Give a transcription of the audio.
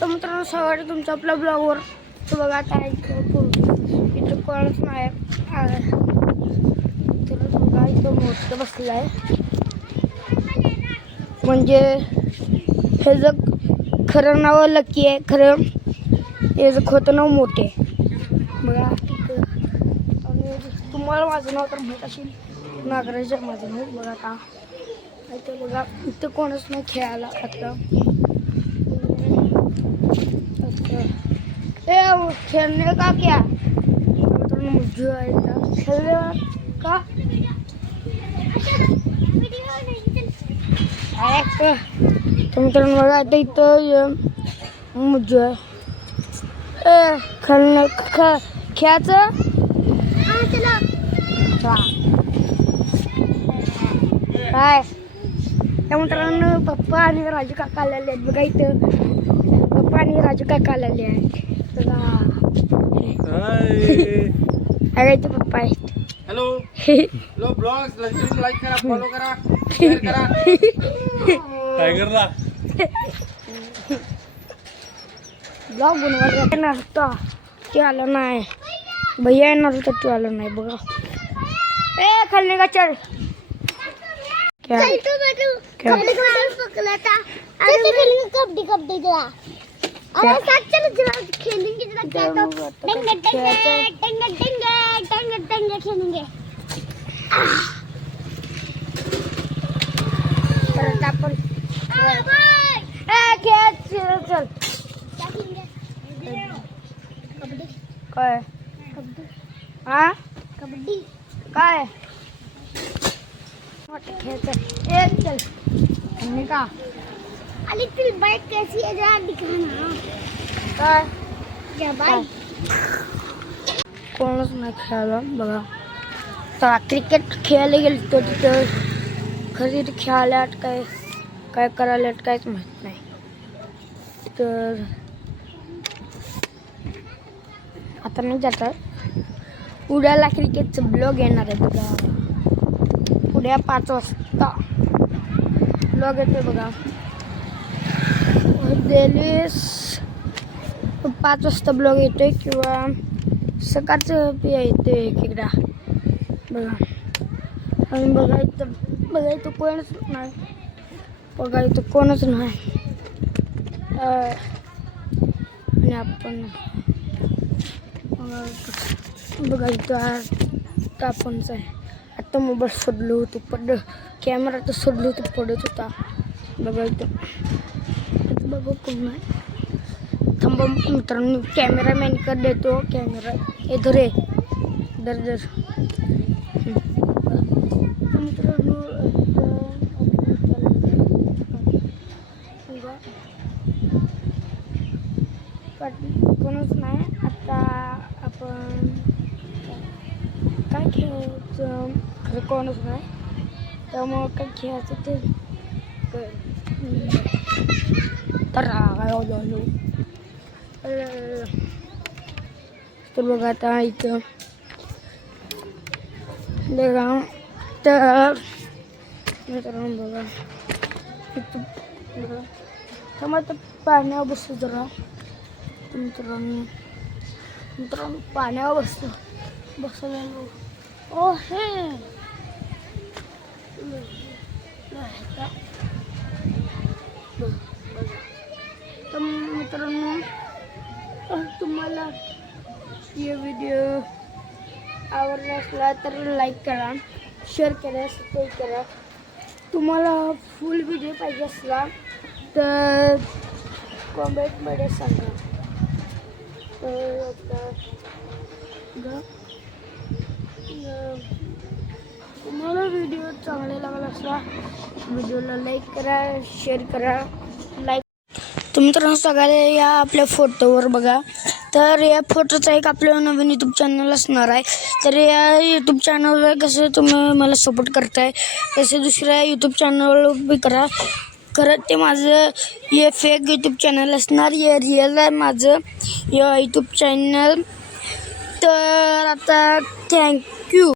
तर मित्रांनो सवारी तुमच्या आपल्या ब्लॉगवर. तर बघा आता इथं कोणच नाही. तर बघा इथं मोठं बसलं आहे. म्हणजे हे जग खरं नाव लकी आहे, खरं हे जग खोटं नाव मोठे बघा तिथं. आणि तुम्हाला माझं नाव तर माहीत असेल, नागराज माझं नाव. बघा आता इथं बघा इथं कोणच नाही खेळायला आता. खेलने का क्या मुझे खेलने का तो मित्रांनो बघा आता इथं मुझे खेळणं खेळायचं. काय त्या मित्रांनो पप्पा आणि राजू काका आलेले आहेत बघा इथं. पप्पा आणि राजू काका आलेले आहेत. अरे ते पप्पा आहेत. हेलो हेलो ब्लॉग्स लाईक करा, फॉलो करा, शेअर करा. काय करला ब्लॉग बनवायला येणार होता ते आलं नाही. भैया येणार होता ते आलं नाही बघा. ए खाल्ले का चल क्या कबड्डी अरे साथ चलो जरा खेलेंगे, जरा क्या तो टंग टंग टंग टंग टंग टंग खेलेंगे. परत आपण खेळ चल. क्या खेलेंगे? कबड्डी. काय कबड्डी. हा कबड्डी. काय खेळायचं एक चल. आणि का अली तेरी बाइक कैसी है जरा दिखाना. काय क्या बाइक? कोणच नाही खेळायला बघा. तर क्रिकेट खेळायला गेलो तो तिथं खरी खेळायला काय काय करायला काहीच माहीत नाही. तर आता नाही जातात. उद्याला क्रिकेटचं ब्लॉग येणार आहे बघा. उद्या 5 वाजता ब्लॉग येते बघा. डेली 5 वाजता ब्लॉग येतोय किंवा सकाळचं बी येते एकदा बघा. आणि बघा इथं कोणच नाही. बघा इथं कोणच नाही. आणि आपण बघा इथं आपणच आहे. आता मोबाईल सोडलो होतो कॅमेरा तर सोडलो होतो पडत होता बघा इथं बघा कोण नाही. थांबा मित्रांनो कॅमेरामॅनकडे देतो कॅमेरा. हे धरे दर मित्रांनो कोणच नाही. आता आपण काय खेळायचं खरं कोणच नाही, त्यामुळं काय खेळायचं ते तर बघा आता इथं बघा. तर मित्रांनो बघा इथं बघा त्यामुळे तर पाण्यावर बसतो जरा. मित्रांनो पाण्यावर बसलेलो. ओ हे तर मित्रांनो तुम्हाला हे व्हिडिओ आवडला असला तर लाईक करा, शेअर करा, सबस्क्राईब करा. तुम्हाला फुल व्हिडिओ पाहिजे असला तर कॉमेंटमध्ये सांगा. तर तुम्हाला व्हिडिओ चांगले लागला असला व्हिडिओला लाईक करा, शेअर करा. तुम्ही तर सगळ्या या आपल्या फोटोवर बघा. तर या फोटोचा एक आपलं नवीन यूट्यूब चॅनल असणार आहे. तर या यूट्यूब चॅनलवर कसं तुम्ही मला सपोर्ट करताय तसे दुसऱ्या यूट्यूब चॅनलवर बी करा. खरं ते माझं हे फेक यूट्यूब चॅनल असणार, हे रिअल आहे माझं यूट्यूब चॅनल. तर आता थँक्यू.